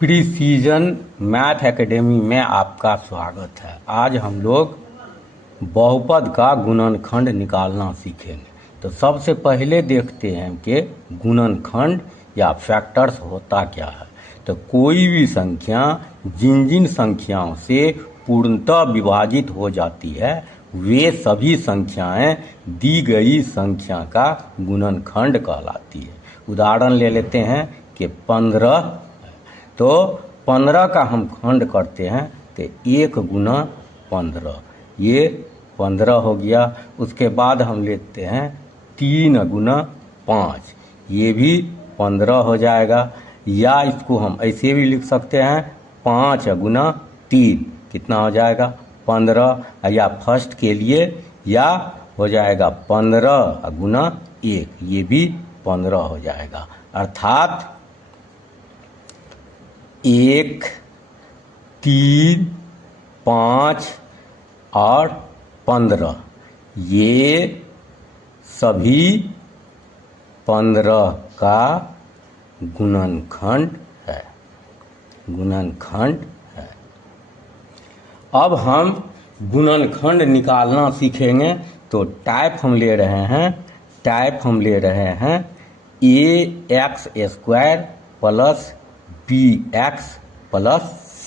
Precision math academy में आपका स्वागत है। आज हम लोग बहुपद का गुणनखंड निकालना सीखेंगे। तो सबसे पहले देखते हैं कि गुणनखंड या फैक्टर्स होता क्या है। तो कोई भी संख्या जिन जिन संख्याओं से पूर्णतः विभाजित हो जाती है वे सभी संख्याएं दी गई संख्या का गुणनखंड कहलाती है। उदाहरण ले लेते हैं कि 15, तो 15 का हम खंड करते हैं तो 1 गुना 15, ये 15 हो गया। उसके बाद हम लेते हैं 3 गुना 5, ये भी 15 हो जाएगा। या इसको हम ऐसे भी लिख सकते हैं 5 गुना 3, कितना हो जाएगा 15। या फर्स्ट के लिए या हो जाएगा 15 गुना 1, ये भी 15 हो जाएगा। अर्थात 1, 3, 5 और 15 ये सभी 15 का गुणनखंड है, गुणनखंड है। अब हम गुणनखंड निकालना सीखेंगे। तो टाइप हम ले रहे हैं ax² plus bx plus c,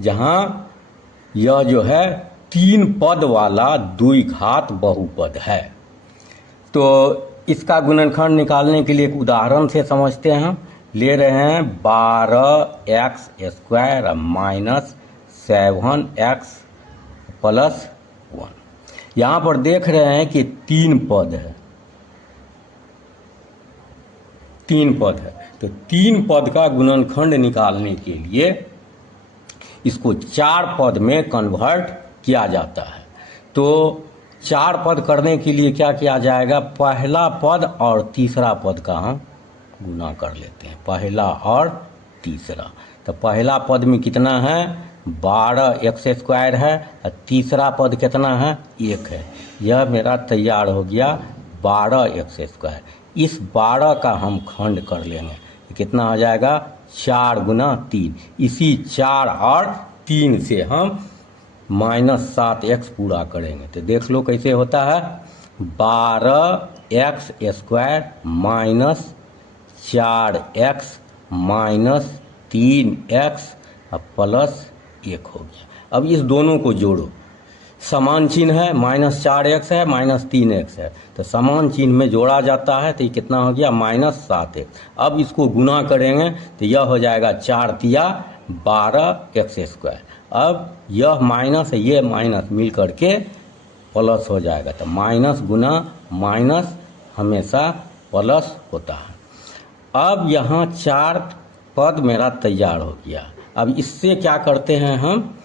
जहाँ यह जो है 3 पद वाला द्विघात बहुपद है। तो इसका गुणनखंड निकालने के लिए एक उदाहरण से समझते हैं। हम ले रहे हैं 12x² माइनस 7x प्लस 1। यहाँ पर देख रहे हैं कि 3 पद है, 3 पद है। तो 3 पद का गुणनखंड निकालने के लिए इसको 4 पद में कन्वर्ट किया जाता है। तो 4 पद करने के लिए क्या किया जाएगा, पहला पद और तीसरा पद का हम गुना कर लेते हैं, पहला और तीसरा। तो पहला पद में कितना है 12x² है और तीसरा पद कितना है 1 है। यह मेरा तैयार हो गया 12x²। इस 12 का हम खंड कर लेंगे, कितना हो जाएगा 4 गुना 3। इसी 4 और 3 से हम -7x पूरा करेंगे। तो देख लो कैसे होता है, 12x² minus 4x minus 3x plus 1 हो गया। अब इस दोनों को जोड़ो, समान चिन्ह है, -4x है -3x है, तो समान चिन्ह में जोड़ा जाता है। तो ये कितना हो गया -7x। अब इसको गुना करेंगे तो यह हो जाएगा 4 तिया 12x²। अब यह माइनस है, ये माइनस मिल करके प्लस हो जाएगा। तो माइनस गुना माइनस हमेशा प्लस होता है। अब यहाँ 4 पद मेरा तैयार हो गया। अब इससे क्या करते हैं, हम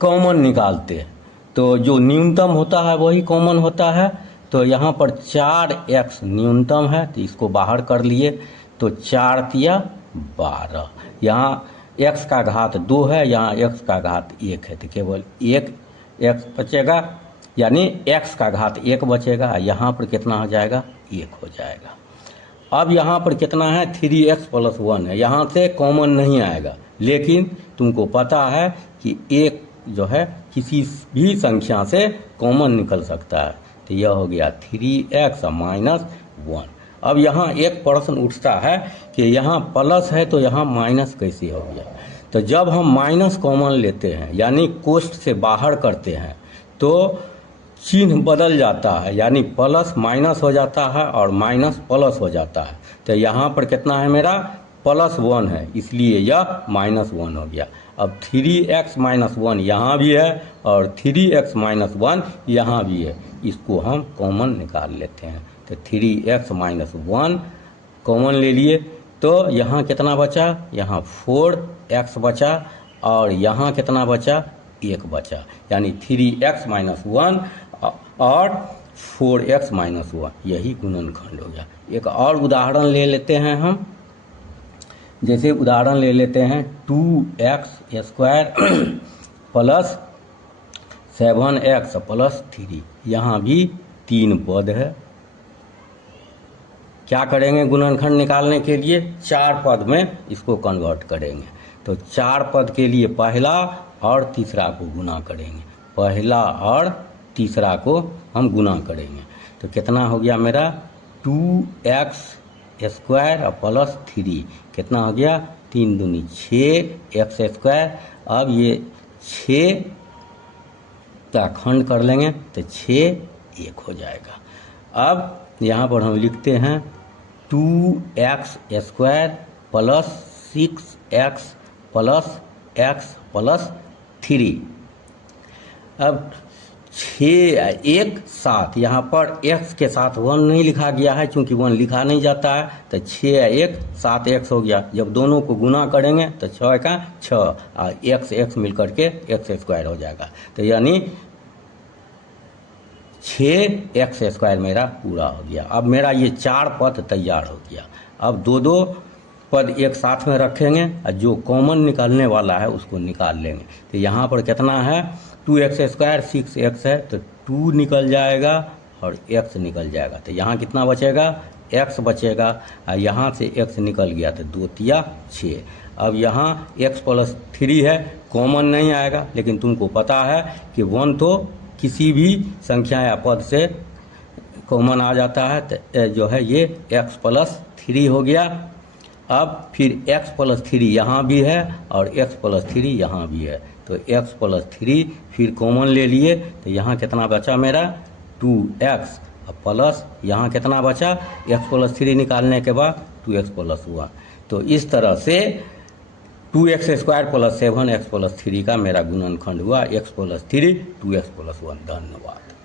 कॉमन निकालते हैं। तो जो न्यूनतम होता है वही कॉमन होता है। तो यहाँ पर 4x न्यूनतम है, तो इसको बाहर कर लिए। तो 4 तिया 12, यहाँ x का घात 2 है, यहाँ x का घात 1 है, तो केवल 1 x बचेगा, यानी x का घात 1 बचेगा। यहाँ पर कितना हो जाएगा 1 हो जाएगा। अब यहाँ पर कितना है 3x प्लस 1 है, यहाँ से कॉमन नहीं आएगा, लेकिन तुमको पता है कि एक जो है किसी भी संख्या से कॉमन निकल सकता है। तो यह हो गया 3x माइनस 1। अब यहाँ एक प्रश्न उठता है कि यहाँ प्लस है तो यहाँ माइनस कैसे हो गया। तो जब हम माइनस कॉमन लेते हैं यानी कोष्ठ से बाहर करते हैं तो चिन्ह बदल जाता है, यानी प्लस माइनस हो जाता है और माइनस प्लस हो जाता है। तो यहाँ पर कितना है मेरा +1 है, इसलिए यह -1 हो गया। अब 3x माइनस 1 यहाँ भी है और 3x माइनस 1 यहाँ भी है, इसको हम कॉमन निकाल लेते हैं। तो 3x माइनस 1 कॉमन ले लिए, तो यहाँ कितना बचा, यहाँ 4x बचा और यहाँ कितना बचा 1 बचा, यानी 3x माइनस 1 और 4x माइनस 1, यही गुणनखंड हो गया। एक और उदाहरण ले लेते हैं हम, जैसे उदाहरण ले लेते हैं 2x² प्लस 7x प्लस 3, यहाँ भी 3 पद है। क्या करेंगे गुणनखंड निकालने के लिए 4 पद में इसको कन्वर्ट करेंगे। तो 4 पद के लिए पहला और तीसरा को गुना करेंगे, पहला और तीसरा को हम गुना करेंगे। तो कितना हो गया मेरा 2x स्क्वायर और प्लस 3, कितना हो गया 3 दूनी 6x स्क्वायर। अब ये 6 का खंड कर लेंगे तो 6 1 हो जाएगा। अब यहाँ पर हम लिखते हैं 2x square plus 6x plus x plus 3। अब 6 1 7, यहाँ पर x के साथ 1 नहीं लिखा गया है, क्योंकि 1 लिखा नहीं जाता है। तो 6 1 7 x हो गया। जब दोनों को गुना करेंगे तो 6 का 6 और x मिलकर के x स्क्वायर हो जाएगा। तो यानी 6x स्क्वायर मेरा पूरा हो गया। अब मेरा ये 4 पद तैयार हो गया। अब दो पद एक साथ में रखेंगे और जो कॉमन निकालने वाला है उसको निकाल लेंगे। तो यहाँ पर कितना है 2x स्क्वायर 6x है, तो 2 निकल जाएगा और x निकल जाएगा। तो यहाँ कितना बचेगा x बचेगा और यहाँ से x निकल गया तो 2 तिया 6। अब यहाँ x प्लस 3 है, कॉमन नहीं आएगा, लेकिन तुमको पता है कि 1 तो किसी भी संख्या या पद से कॉमन आ जाता है। तो जो है ये x प्लस 3 हो गया। अब फिर x प्लस 3 यहाँ भी है और x प्लस 3 यहाँ भी है, तो x प्लस 3 फिर कॉमन ले लिए। तो यहाँ कितना बचा मेरा 2x प्लस यहाँ कितना बचा x प्लस 3 निकालने के बाद 2x प्लस 1। तो इस तरह से 2x square plus 7x plus 3 का मेरा गुणनखंड हुआ, x प्लस 3 2x प्लस 1। धन्यवाद।